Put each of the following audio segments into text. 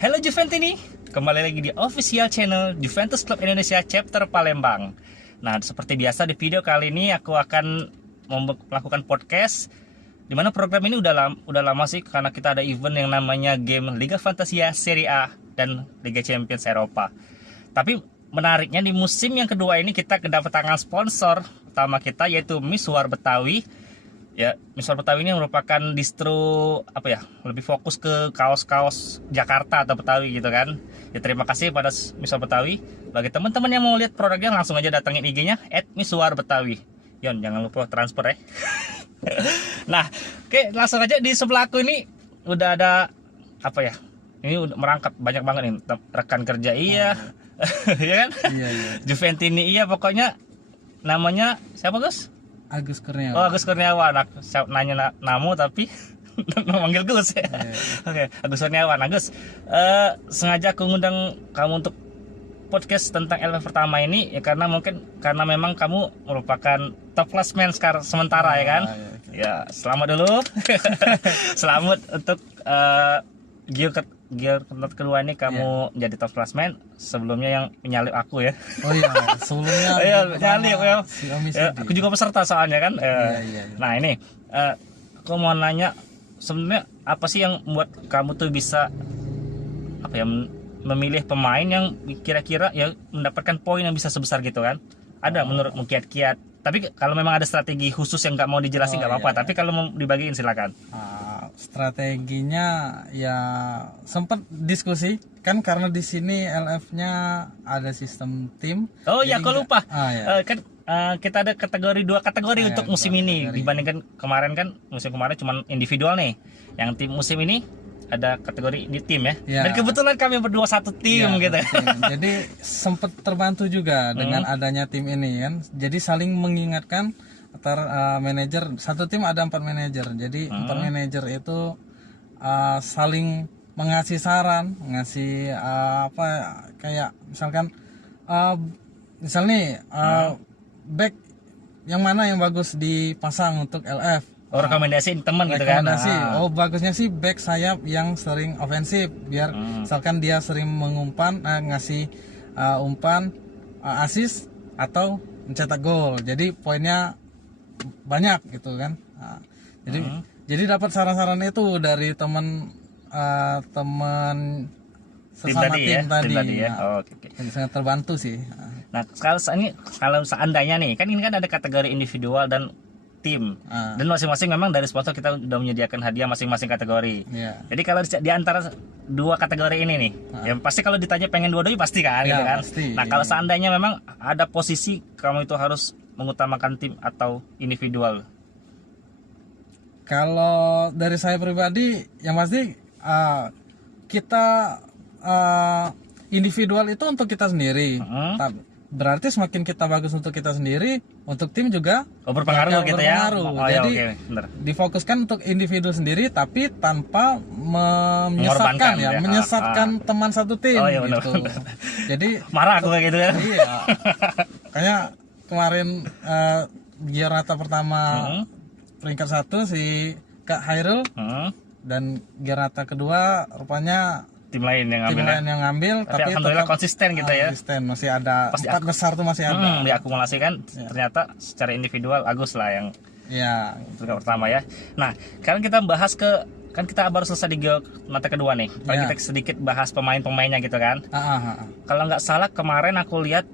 Hello Juventini, kembali lagi di official channel Juventus Club Indonesia Chapter Palembang. Nah, seperti biasa di video kali ini aku akan melakukan podcast, dimana program ini udah lama sih, karena kita ada event yang namanya game Liga Fantasia Serie A dan Liga Champions Eropa. Tapi menariknya di musim yang kedua ini kita kedatangan sponsor utama kita, yaitu Misuar Betawi. Ya, Misuar Betawi ini merupakan distro lebih fokus ke kaos-kaos Jakarta atau Betawi gitu kan. Ya, terima kasih pada Misuar Betawi. Bagi teman-teman yang mau lihat produknya, langsung aja datengin IG-nya @misuarbetawi. Yon, jangan lupa transfer ya. Nah, oke, langsung aja di sebelah aku ini udah ada ini udah merangkap banyak banget nih rekan kerja ya kan? Iya. Juventini pokoknya namanya siapa, Gus? Agus Kurniawan. Oh, Agus Kurniawan. Nanya namu tapi memanggil Gus ya. Oke, Agus Kurniawan. Agus, sengaja aku ngundang kamu untuk podcast tentang LF pertama ini ya karena memang kamu merupakan top classman sementara ya kan. Ya, selamat dulu. Selamat untuk gear kedua ini kamu menjadi top classman. Sebelumnya yang menyalip aku ya. Oh iya, sebelumnya menyalip ya. Aku juga peserta soalnya kan. Iya. Nah, ini aku mau nanya, sebenarnya apa sih yang membuat kamu tuh bisa memilih pemain yang kira-kira ya mendapatkan poin yang bisa sebesar gitu kan? Ada menurutmu kiat-kiat? Tapi kalau memang ada strategi khusus yang nggak mau dijelasin nggak apa-apa. Tapi kalau mau dibagiin silakan. Strateginya ya sempat diskusi kan, karena di sini LF-nya ada sistem tim. Oh ya, aku lupa. Kan kita ada dua kategori untuk musim ini dibandingkan kemarin kan. Musim kemarin cuma individual nih. Yang tim musim ini ada kategori di tim ya. Dan kebetulan kami berdua satu tim gitu. Jadi sempat terbantu juga dengan adanya tim ini kan. Jadi saling mengingatkan antara manajer. Satu tim ada 4 manajer. Jadi 4 manajer itu saling mengasih saran, ngasih kayak misalkan back yang mana yang bagus dipasang untuk LF. Rekomendasi teman gitu kan. Bagusnya sih back sayap yang sering ofensif, biar misalkan dia sering mengumpan, ngasih umpan, assist atau mencetak gol. Jadi poinnya banyak gitu kan. Jadi dapat saran-saran itu dari teman sesama tim tadi ya. Jadi sangat terbantu sih. Nah, kalau seandainya nih, kan ini kan ada kategori individual dan tim. Dan masing-masing memang dari sponsor kita udah menyediakan hadiah masing-masing kategori. Jadi kalau di antara dua kategori ini nih, ya pasti kalau ditanya pengen dua-duanya pasti kan, gitu kan. Pasti. Nah, kalau seandainya memang ada posisi kamu itu harus mengutamakan tim atau individual. Kalau dari saya pribadi, yang pasti kita individual itu untuk kita sendiri. Berarti semakin kita bagus untuk kita sendiri, untuk tim juga berpengaruh gitu ya. Jadi difokuskan untuk individu sendiri, tapi tanpa menyesatkan teman satu tim gitu. Jadi marah aku kayak gitu ya. Iya. Kayak kemarin Giornata pertama peringkat 1 si Kak Hairul, dan Giornata kedua rupanya tim lain yang ngambil, tapi alhamdulillah konsisten gitu ya. Konsisten, masih ada 4 besar tuh masih ada. Diakumulasikan ternyata secara individual Agus lah yang pertama ya. Nah, sekarang kita bahas kan kita baru selesai di mata kedua nih. Kita sedikit bahas pemain-pemainnya gitu kan. Kalau nggak salah kemarin aku lihat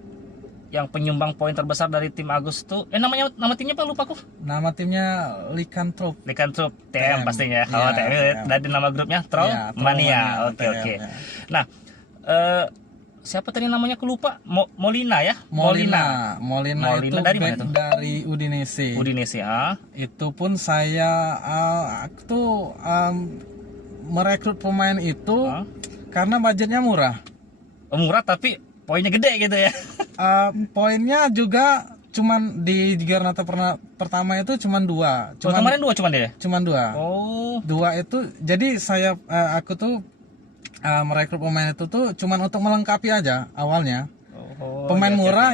yang penyumbang poin terbesar dari tim Agus tuh nama timnya apa, lupa aku. Nama timnya Lycanthrope TM pastinya. TM. Dan nama grupnya Trollmania. Oke. Nah, siapa tadi namanya aku lupa. Molina ya? Molina itu dari mana tuh? Dari Udinese. Itu pun aku merekrut pemain itu karena budgetnya murah. Murah tapi poinnya gede gitu ya. Poinnya juga cuman di Giornata pertama itu cuman 2. Kemarin 2 cuman dia? Cuman 2. 2 itu, jadi aku tuh merekrut pemain itu tuh cuman untuk melengkapi aja awalnya. Pemain murah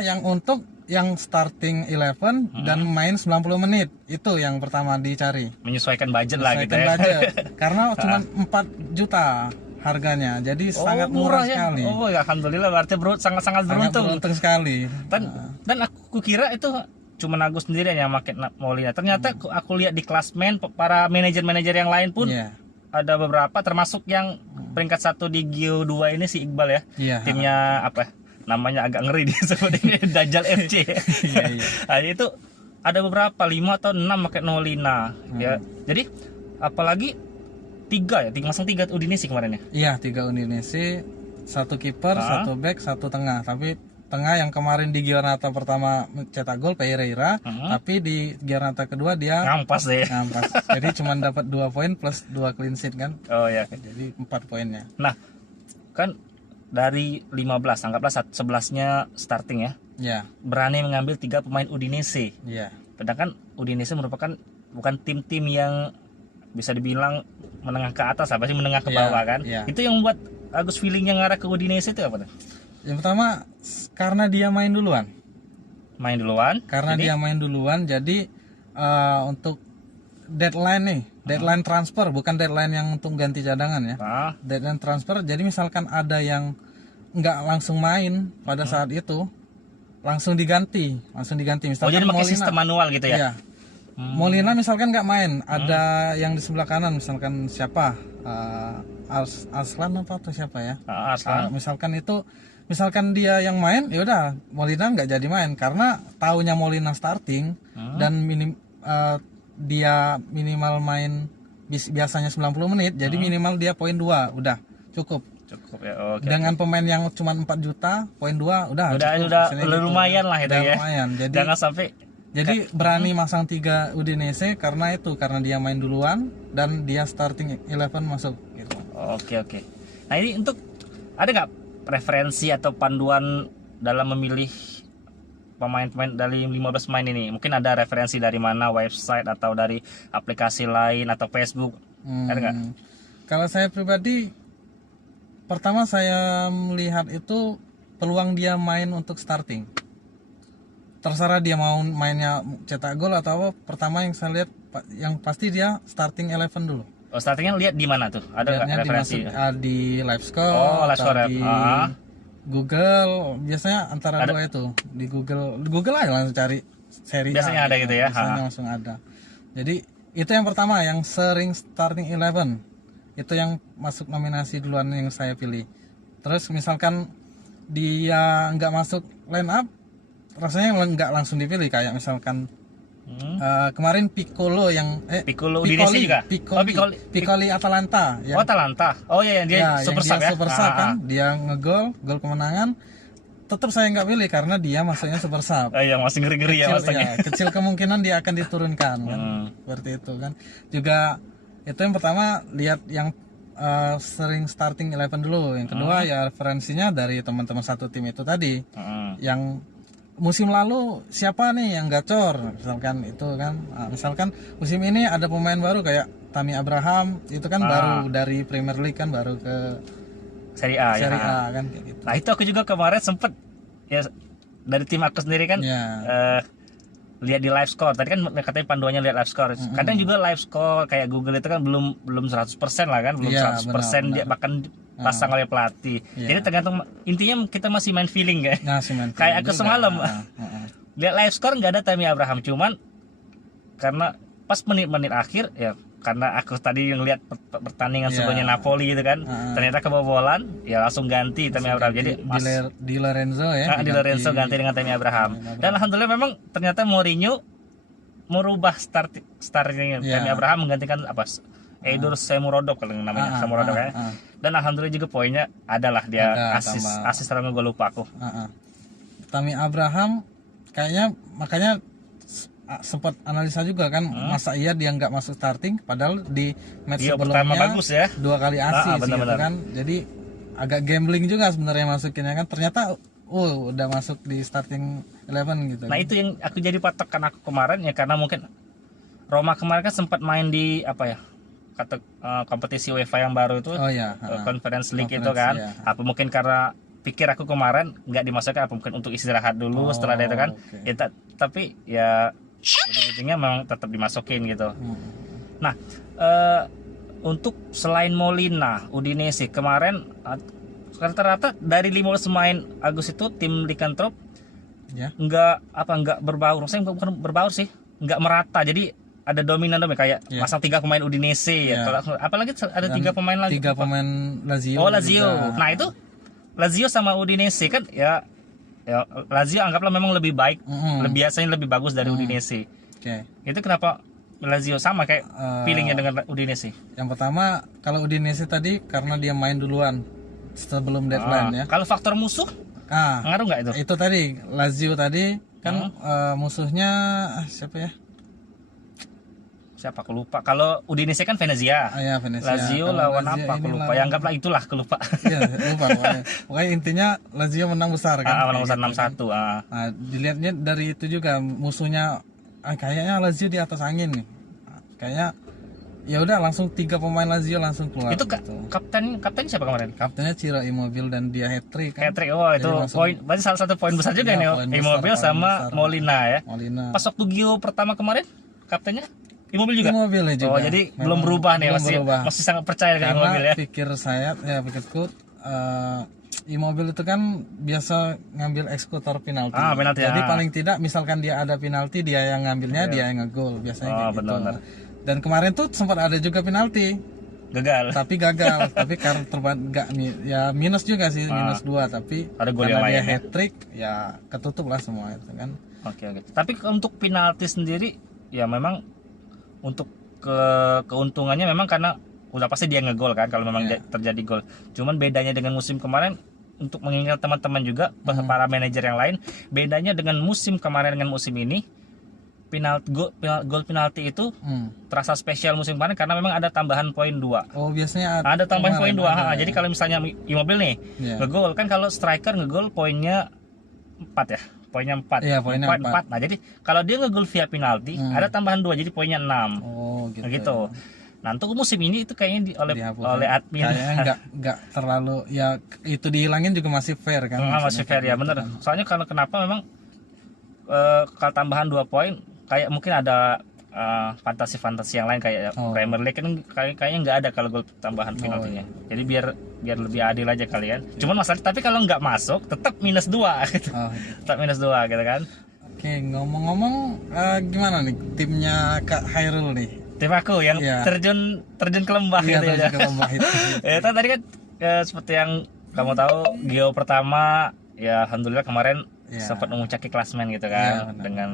yang starting 11 dan main 90 menit. Itu yang pertama dicari. Menyesuaikan budget lah gitu ya. Karena cuma 4 juta. harganya. Jadi sangat murah ya? sekali. Oh ya, alhamdulillah, berarti sangat Sangat beruntung sekali. Dan aku kira itu cuma Agus sendiri yang pakai Molina. Ternyata aku lihat di klasmen para manajer-manajer yang lain pun ada beberapa, termasuk yang peringkat 1 di Geo 2 ini si Iqbal ya. Timnya apa? Namanya agak ngeri dia sebut ini Dajjal FC. Nah, itu ada beberapa 5 atau 6 pakai Molina ya. Jadi apalagi 3 masang 3 Udinese kemarin ya. Iya, 3 Udinese, 1 kiper, 1 back, 1 tengah. Tapi tengah yang kemarin di Giornata pertama cetak gol Pereira, tapi di Giornata kedua dia ngampas deh. Jadi cuma dapat 2 poin plus 2 clean sheet kan. Oh ya. Jadi 4 poinnya. Nah, kan dari 15, anggaplah 11-nya starting ya. Ya. Berani mengambil 3 pemain Udinese. Iya. Sedangkan Udinese merupakan bukan tim-tim yang bisa dibilang menengah ke atas, apa sih, menengah ke bawah kan. Itu yang membuat Agus feelingnya ngarah ke Udinese itu apa tuh? Yang pertama karena dia main duluan. Jadi? Dia main duluan, jadi untuk deadline nih, deadline transfer, bukan deadline yang untuk ganti cadangan ya. Deadline transfer, jadi misalkan ada yang nggak langsung main pada saat itu, langsung diganti. Misalkan jadi pakai Molina, sistem manual gitu ya? Iya. Molina misalkan nggak main, ada yang di sebelah kanan, misalkan siapa, Arslan atau siapa ya? Misalkan dia yang main, ya udah Molina nggak jadi main karena taunya Molina starting dan dia minimal main biasanya 90 menit, jadi minimal dia poin 2, udah cukup ya. Dengan pemain yang cuma 4 juta, poin 2 udah lumayan lah itu ya. Lumayan. Jadi jangan sampai berani masang 3 Udinese karena dia main duluan dan dia starting 11 masuk gitu. Oke. Nah, ini untuk ada nggak preferensi atau panduan dalam memilih pemain-pemain dari 15 pemain ini? Mungkin ada referensi dari mana, website atau dari aplikasi lain atau Facebook? Ada nggak? Kalau saya pribadi, pertama saya melihat itu peluang dia main untuk starting. Terserah dia mau mainnya cetak gol atau apa. Pertama yang saya lihat, yang pasti dia starting 11 dulu. Oh, startingnya lihat di mana tuh? Ada nggak referensi? Di live score, di Google, biasanya antara dua itu. Di Google aja langsung cari seri biasanya A, ada gitu ya. Biasanya langsung ada. Jadi itu yang pertama, yang sering starting 11 itu yang masuk nominasi duluan yang saya pilih. Terus misalkan dia nggak masuk line up, rasanya nggak langsung dipilih, kayak misalkan kemarin Piccolo Udinese juga. Piccoli Atalanta ya. Atalanta. Oh iya, dia super sub ya. Super sub kan, dia ngegol, gol kemenangan. Tetap saya nggak pilih karena dia masuknya super sub. Iya, masih ngeri-ngeri ya masuknya. Kecil kemungkinan dia akan diturunkan kan. Seperti itu kan. Juga itu yang pertama, lihat yang sering starting 11 dulu. Yang kedua ya referensinya dari teman-teman satu tim itu tadi. Yang musim lalu siapa nih yang gacor, misalkan itu kan. Misalkan musim ini ada pemain baru kayak Tammy Abraham, itu kan baru dari Premier League kan, baru ke Serie A kan kayak gitu. Nah, itu aku juga kemarin sempet ya, dari tim aku sendiri kan lihat di live score. Tadi kan katanya panduannya lihat live score. Kadang juga live score kayak Google itu kan belum 100% lah kan, belum 100% benar. Dia bahkan pasang oleh pelatih. Jadi tergantung, intinya kita masih main feeling kan. Kayak aku semalam lihat live score nggak ada Tammy Abraham, cuman karena pas menit-menit akhir ya, karena aku tadi yang lihat pertandingan sebelumnya Napoli gitu kan, ternyata kebobolan ya, langsung ganti Tammy Abraham. Jadi Di Lorenzo ya. Di Lorenzo ganti dengan Tammy Abraham. Dan alhamdulillah memang ternyata Mourinho merubah starting Tammy Abraham, menggantikan Edur Semurodov kalau namanya, Semurodov ya. Dan alhamdulillah juga poinnya adalah dia asis kalau gue lupa aku. Tammy Abraham kayaknya, makanya sempat analisa juga kan, masa iya dia nggak masuk starting padahal di match sebelumnya bagus ya, 2 kali asis gitu kan. Jadi agak gambling juga sebenarnya masukinnya kan, ternyata udah masuk di starting 11 gitu. Nah, itu yang aku jadi patokan aku kemarin ya, karena mungkin Roma kemarin kan sempat main di kompetisi UEFA yang baru itu, Conference League itu kan. Apa mungkin karena pikir aku kemarin nggak dimasukkan, apa mungkin untuk istirahat dulu setelah itu kan. Tapi ya ujung-ujungnya memang tetap dimasukin gitu. Nah, untuk selain Molina, Udinese kemarin rata-rata dari 15 pemain Agus itu tim Lycanthrope Ya. nggak berbaur. Saya bukan berbaur sih, nggak merata. Jadi ada dominan kayak Ya. masang 3 pemain Udinese ya. Ya. Kalau apalagi ada Dan 3 pemain lagi. 3 pemain Lazio. Oh, Lazio. juga. Nah, itu Lazio sama Udinese kan ya Lazio anggaplah memang lebih baik, biasanya lebih bagus dari Udinese. Oke. Itu kenapa Lazio sama kayak feelingnya dengan Udinese? Yang pertama, kalau Udinese tadi karena dia main duluan sebelum deadline ya. Kalau faktor musuh ngaruh nggak itu? Itu tadi Lazio tadi kan musuhnya siapa ya? Siapa aku lupa. Kalau Udinese kan Venezia. Ya, Venezia. Lazio Kalau lawan Lazio apa? Aku ini lupa. lawan- Ya anggaplah itulah, aku lupa. Iya, lupa pokoknya. Pokoknya intinya Lazio menang besar kan. Menang besar kayak gitu 6-1. kan. Nah, dilihatnya dari itu juga musuhnya kayaknya Lazio di atas angin nih. Kayaknya ya udah langsung 3 pemain Lazio langsung keluar. Itu gitu. kapten siapa kemarin? Kaptennya Ciro Immobile dan dia hat-trick kan. Patrick. Oh, itu Jadi langsung- poin. Berarti salah satu poin besar juga Iya, nih. poin besar, Immobile poin sama besar. Molina ya. Molina. Pas waktu Gio pertama kemarin kaptennya Immobile juga. Immobile juga. Oh, jadi Memang belum berubah nih, belum berubah. masih sangat percaya dengan Karena Immobile ya. pikirku Immobile itu kan biasa ngambil eksekutor penalti. Penalti, Jadi paling tidak misalkan dia ada penalti dia yang ngambilnya, dia yang ngegol biasanya kayak gitu. benar-benar. Dan kemarin tuh sempat ada juga penalti Gagal. tapi gagal. Tapi karena enggak ya minus juga sih, minus 2 tapi Ada gol karena yang dia lain ya. hat trick ya ketutup lah semua itu kan. Oke. Tapi untuk penalti sendiri ya memang untuk keuntungannya memang karena udah pasti dia ngegol kan kalau memang terjadi gol. Cuman bedanya dengan musim kemarin, untuk mengingat teman-teman juga para manajer yang lain, bedanya dengan musim kemarin dengan musim ini, gol penalti itu terasa spesial musim kemarin karena memang ada tambahan poin 2. Oh, biasanya Ada tambahan poin 2. ada, Jadi kalau misalnya Immobile nih Iya. ngegol kan, kalau striker ngegol poinnya 4 ya. Poinnya 4. Iya, poinnya 4. Nah, jadi kalau dia ngegol via penalti ada tambahan 2 jadi poinnya 6. Oh, gitu. Gitu. Nah, untuk musim ini itu kayaknya Dihapus, oleh admin kayaknya nggak terlalu ya, itu dihilangin juga masih fair kan. masih fair ya, bener. Soalnya kalau kenapa memang kalau tambahan 2 poin kayak mungkin ada fantasi yang lain kayak Premier League kan kayaknya nggak ada kalau gol tambahan penaltinya. Jadi biar lebih adil aja kalian. Cuman masalah tapi kalau nggak masuk tetap minus 2 gitu. Tetap minus 2 gitu kan. Oke, ngomong-ngomong gimana nih timnya Kak Hairul nih? Tim aku yang terjun ke lembah gitu ya. Ke lembah itu. Ya, tadi kan seperti yang kamu tahu, Gio pertama ya alhamdulillah kemarin sempat memuncaki klasmen gitu kan, dengan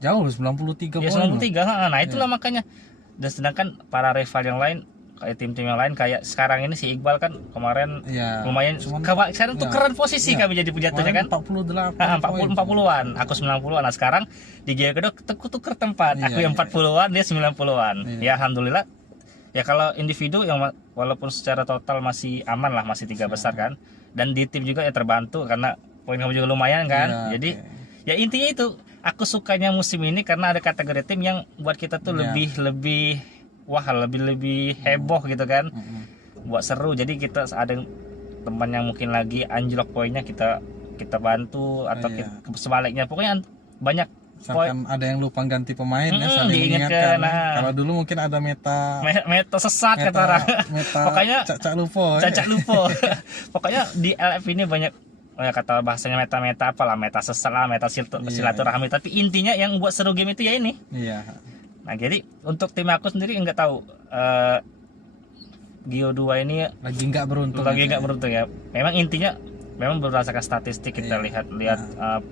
jauh 93 poin. Ya 93. Nah, itulah makanya. Dan sedangkan para rival yang lain kayak tim-tim yang lain kayak sekarang ini si Iqbal kan kemarin lumayan sekarang tuh keren posisi kami jadi pujatunya kan 40-an, aku 90-an. Nah, sekarang di Gio kedua tuker tempat, aku yang 40-an, dia 90-an. Ya alhamdulillah. Ya kalau individu yang walaupun secara total masih aman lah, masih 3 besar kan, dan di tim juga ya terbantu karena poin kamu juga lumayan kan. Jadi ya intinya itu aku sukanya musim ini karena ada kategori tim yang buat kita tuh lebih heboh gitu kan, buat seru. Jadi kita ada teman yang mungkin lagi anjlok poinnya kita bantu, atau sebaliknya pokoknya banyak. Misalkan ada yang lupa ganti pemain ya, saling mengingatkan. Kalau dulu mungkin ada meta sesat kata orang. Pokoknya cacak lupa. Pokoknya di LF ini banyak kata bahasanya meta apalah, meta sesat lah, meta silaturahmi. Tapi intinya yang buat seru game itu ya ini. Iya. Nah, jadi untuk tim aku sendiri nggak tahu Gio 2 ini lagi nggak beruntung ya. Memang intinya memang berdasarkan statistik kita lihat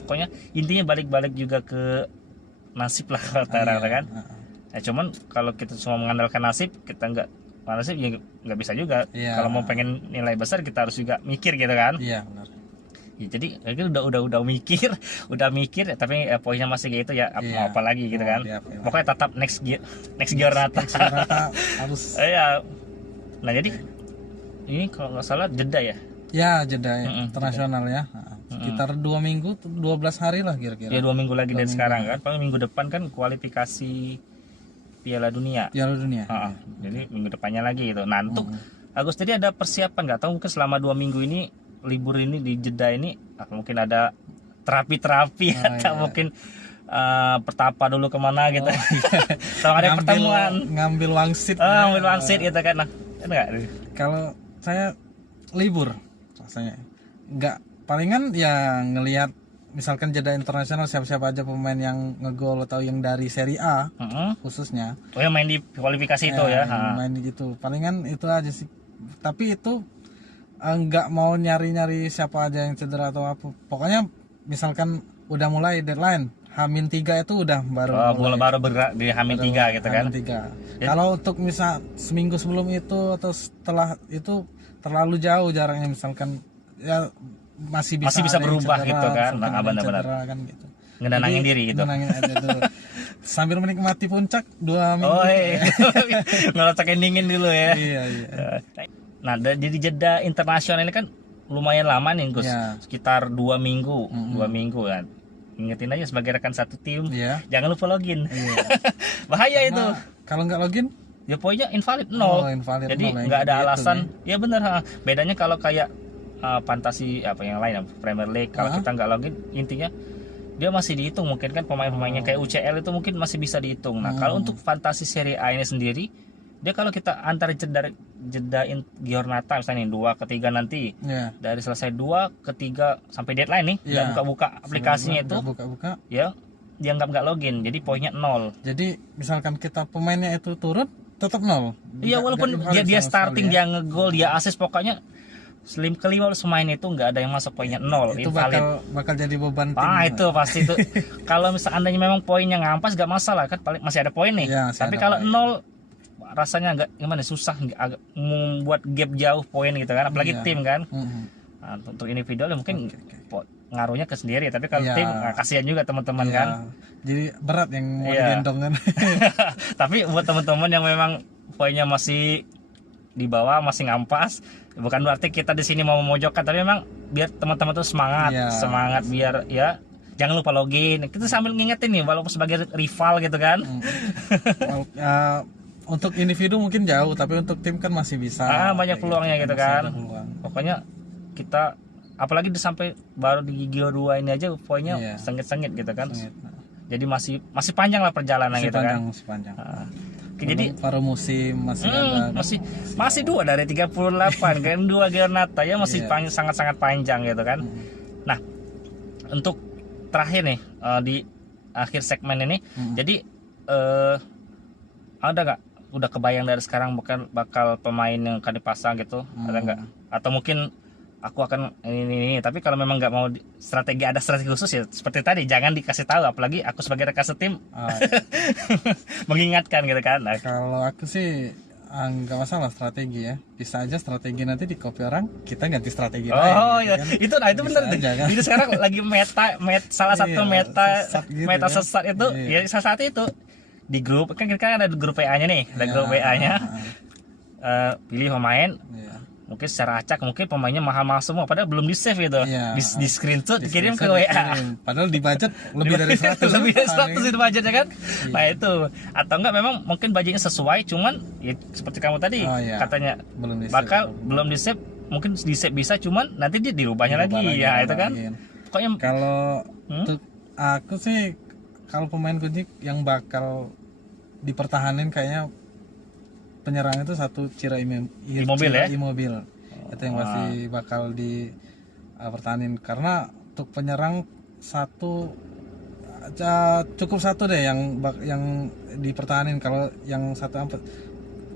pokoknya intinya balik juga ke nasib lah rata-rata kan. Cuman kalau kita cuma mengandalkan nasib, kita nggak bisa juga. Kalau mau pengen nilai besar kita harus juga mikir gitu kan. Iya, benar. Ya, jadi udah mikir tapi poinnya masih gitu ya, mau apa lagi gitu kan. Pokoknya tetap next Giornata harus. Nah, jadi ini kalau nggak salah jeda ya. Ya, jeda internasional ya. Sekitar 2 minggu, 12 hari lah kira-kira. Ya 2 minggu lagi dari sekarang kan. Paling minggu depan kan kualifikasi Piala Dunia. Jadi minggu depannya lagi gitu. Nah, untuk Agus tadi ada persiapan nggak? Tahu mungkin selama 2 minggu ini libur ini di jeda ini mungkin ada terapi atau mungkin pertapa dulu kemana gitu. Oh, iya. Atau ada pertemuan. Ngambil wangsit. Ambil wangsit gitu kan. Nah, enggak. Kalau saya libur rasanya. Nggak, palingan ya ngelihat misalkan jeda internasional siapa-siapa aja pemain yang ngegol atau yang dari Serie A khususnya. Oh yang main di kualifikasi itu ya. Yang main gitu. Palingan itu aja sih. Tapi itu nggak mau nyari-nyari siapa aja yang cedera atau apa. Pokoknya misalkan udah mulai deadline H-3 itu udah baru bergerak di H-3 gitu kan. H-3. Kalau untuk misal seminggu sebelum itu atau setelah itu terlalu jauh jaraknya, misalkan ya masih bisa berubah cedera, gitu kan. Nah, benar-benar. Kan gitu. Ngenenangin diri gitu. Ngenenangin aja dulu. Sambil menikmati puncak 2 minggu. Oh iya. Ngerasain dingin dulu ya. Iya. Nah, jadi jeda internasional ini kan lumayan lama nih Gus. Ya. Sekitar 2 minggu. 2 minggu kan. Ingetin aja sebagai rekan satu tim, jangan lupa login. Bahaya itu. Kalau nggak login, ya poinnya invalid 0. Jadi nggak ada alasan. Ya benar. Bedanya kalau kayak fantasi apa yang lain, Premier League, kalau kita nggak login, intinya dia masih dihitung. Mungkin kan pemain-pemainnya kayak UCL itu mungkin masih bisa dihitung. Nah kalau untuk fantasi Serie A ini sendiri, dia kalau kita antar jedain Giornata misalnya 2 ke 3 nanti, dari selesai 2 ke 3 sampai deadline nih, nggak buka-buka aplikasinya itu, ya dia nggak login, jadi poinnya 0. Jadi misalkan kita pemainnya itu turun, tetap 0. Iya, walaupun dia starting, dia ngegol, dia assist, pokoknya kelima pemain itu nggak ada yang masuk poinnya 0. Itu invalid. bakal jadi beban tim. Itu pasti itu. Kalau misalnya memang poinnya ngampas nggak masalah kan, paling masih ada poin nih. Tapi kalau 0 rasanya agak gimana, susah, agak membuat gap jauh poin gitu kan, apalagi tim kan. Nah, untuk individual mungkin ngaruhnya ke sendiri, tapi kalau tim kasihan juga teman-teman kan. Jadi berat yang mau digendong kan. Tapi buat teman-teman yang memang poinnya masih di bawah, masih ngampas, bukan berarti kita di sini mau memojokkan, tapi memang biar teman-teman tuh semangat biar ya jangan lupa login. Kita sambil ngingetin nih, walaupun sebagai rival gitu kan. Untuk individu mungkin jauh, tapi untuk tim kan masih bisa. Banyak peluangnya gitu kan. Pokoknya kita apalagi sampai baru di Gigio 2 ini aja poinnya sengit-sengit gitu kan. Jadi masih panjang lah perjalanan gitu kan. Masih panjang. Jadi paruh musim masih ada. Masih 2 dari 38 kan, 2 Giornata ya masih sangat-sangat panjang gitu kan. Nah, untuk terakhir nih di akhir segmen ini, jadi ada nggak udah kebayang dari sekarang bakal pemain yang akan dipasang gitu? Ada nggak? Atau mungkin aku akan ini, tapi kalau memang nggak mau ada strategi khusus ya seperti tadi, jangan dikasih tahu, apalagi aku sebagai rekan setim mengingatkan gitu kan. Nah, kalau aku sih nggak masalah strategi ya, bisa aja strategi nanti di copy orang, kita ganti strategi lain. Gitu kan? Itu benar. Kan? Itu sekarang lagi salah satu meta sesat itu ya salah satu itu di grup kan, kita ada grup WA-nya nih, ada grup WA-nya. Pilih pemain. Mungkin secara acak mungkin pemainnya mahal-mahal semua, padahal belum di save gitu, di screenshot dikirim ke WA, padahal di budget lebih dari 100 lebih dari 100 itu budgetnya kan. Nah itu, atau enggak memang mungkin budgetnya sesuai, cuman ya seperti kamu tadi katanya belum di save, mungkin di save bisa, cuman nanti dia dirubahnya lagi ya itu kan. Pokoknya kalau untuk aku sih, kalau pemain kunci yang bakal dipertahanin kayaknya penyerang itu satu Ciro Immobile ya? Immobile. Itu yang pasti bakal dipertahanin, karena untuk penyerang cukup satu deh yang dipertahanin. Kalau yang satu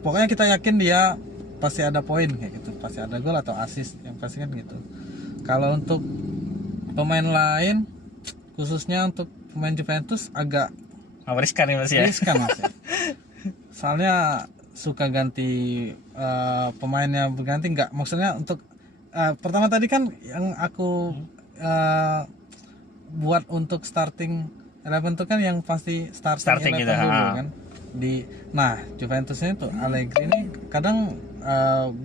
pokoknya kita yakin dia pasti ada poin kayak gitu, pasti ada gol atau assist, yang pasti kan gitu. Kalau untuk pemain lain, khususnya untuk pemain Juventus agak riskan ya Mas ya. Soalnya suka ganti pemainnya, berganti nggak, maksudnya untuk pertama tadi kan yang aku buat untuk starting 11 itu kan yang pasti starting 11 gitu, dulu kan Juventusnya itu Allegri ini kadang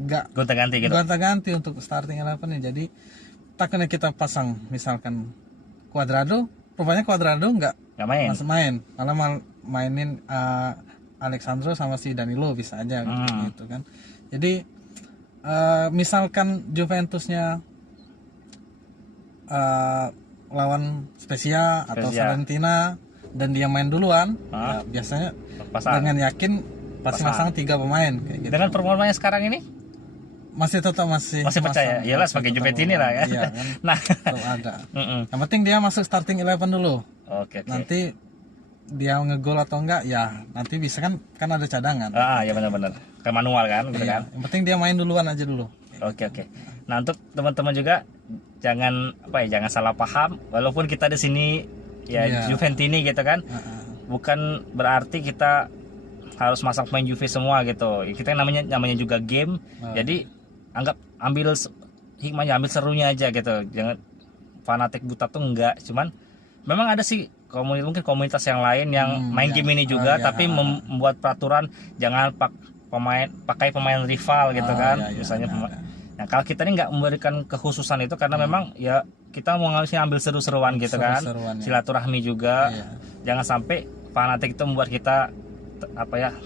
nggak gonta-ganti untuk starting 11 nih. Jadi takutnya kita pasang misalkan Cuadrado, rupanya Cuadrado nggak main, malah mainin Alexandro sama si Danilo bisa aja gitu kan. Jadi misalkan Juventusnya lawan Spezia atau Fiorentina dan dia main duluan, Ah. ya biasanya Pasang. dengan yakin pasti Pasang. masang 3 pemain kayak gitu. Dengan performanya sekarang ini Masih tetap masih percaya. Iyalah sebagai tetap Juventini lah ya. Iya, kan, Nah, tetap ada. mm-mm. Yang penting dia masuk starting 11 dulu. Oke. Nanti dia ngegol atau enggak ya nanti bisa kan ada cadangan. Ya benar-benar. Kayak manual kan, gitu kan. Iya, yang penting dia main duluan aja dulu. Oke. Nah, untuk teman-teman juga jangan jangan salah paham. Walaupun kita di sini ya Iya. Juventini gitu kan, Heeh. bukan berarti kita harus masang pemain Juve semua gitu. Kita namanya juga game. Jadi ambil hikmahnya, ambil serunya aja gitu. Jangan fanatik buta tuh enggak. Cuman memang ada sih mungkin komunitas yang lain yang main game ini juga, tapi membuat peraturan jangan pakai pemain rival gitu kan. Misalnya nah, kalau kita ini nggak memberikan kekhususan itu karena memang ya kita mau ambil seru-seruan gitu kan, silaturahmi juga. Jangan sampai fanatik itu membuat kita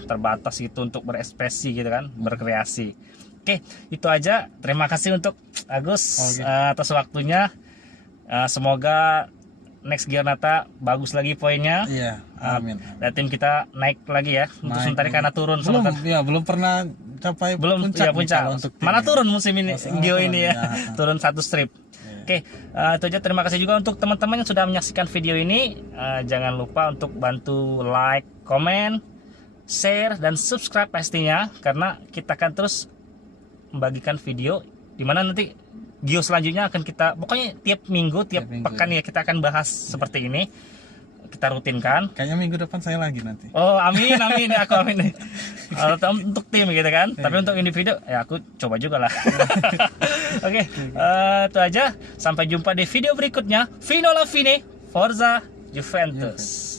terbatas gitu untuk berekspresi gitu kan, berkreasi. Oke, itu aja. Terima kasih untuk Agus atas waktunya. Semoga next Giornata bagus lagi poinnya. Iya, amin. Dan tim kita naik lagi ya. Untuk sementara karena turun belum pernah capai puncak. untuk Mana turun musim ini Gio ini ya. Ya. Turun 1 strip. Oke, itu aja. Terima kasih juga untuk teman-teman yang sudah menyaksikan video ini. Jangan lupa untuk bantu like, komen, share, dan subscribe pastinya, karena kita akan terus membagikan video dimana nanti Gio selanjutnya akan kita pokoknya tiap minggu pekan ya kita akan bahas seperti ini, kita rutinkan. Kayaknya minggu depan saya lagi nanti. Oh amin ya, aku amin. Untuk tim gitu kan, tapi untuk individu ya aku coba juga lah. Oke, itu aja. Sampai jumpa di video berikutnya. Fino la fine, Forza Juventus.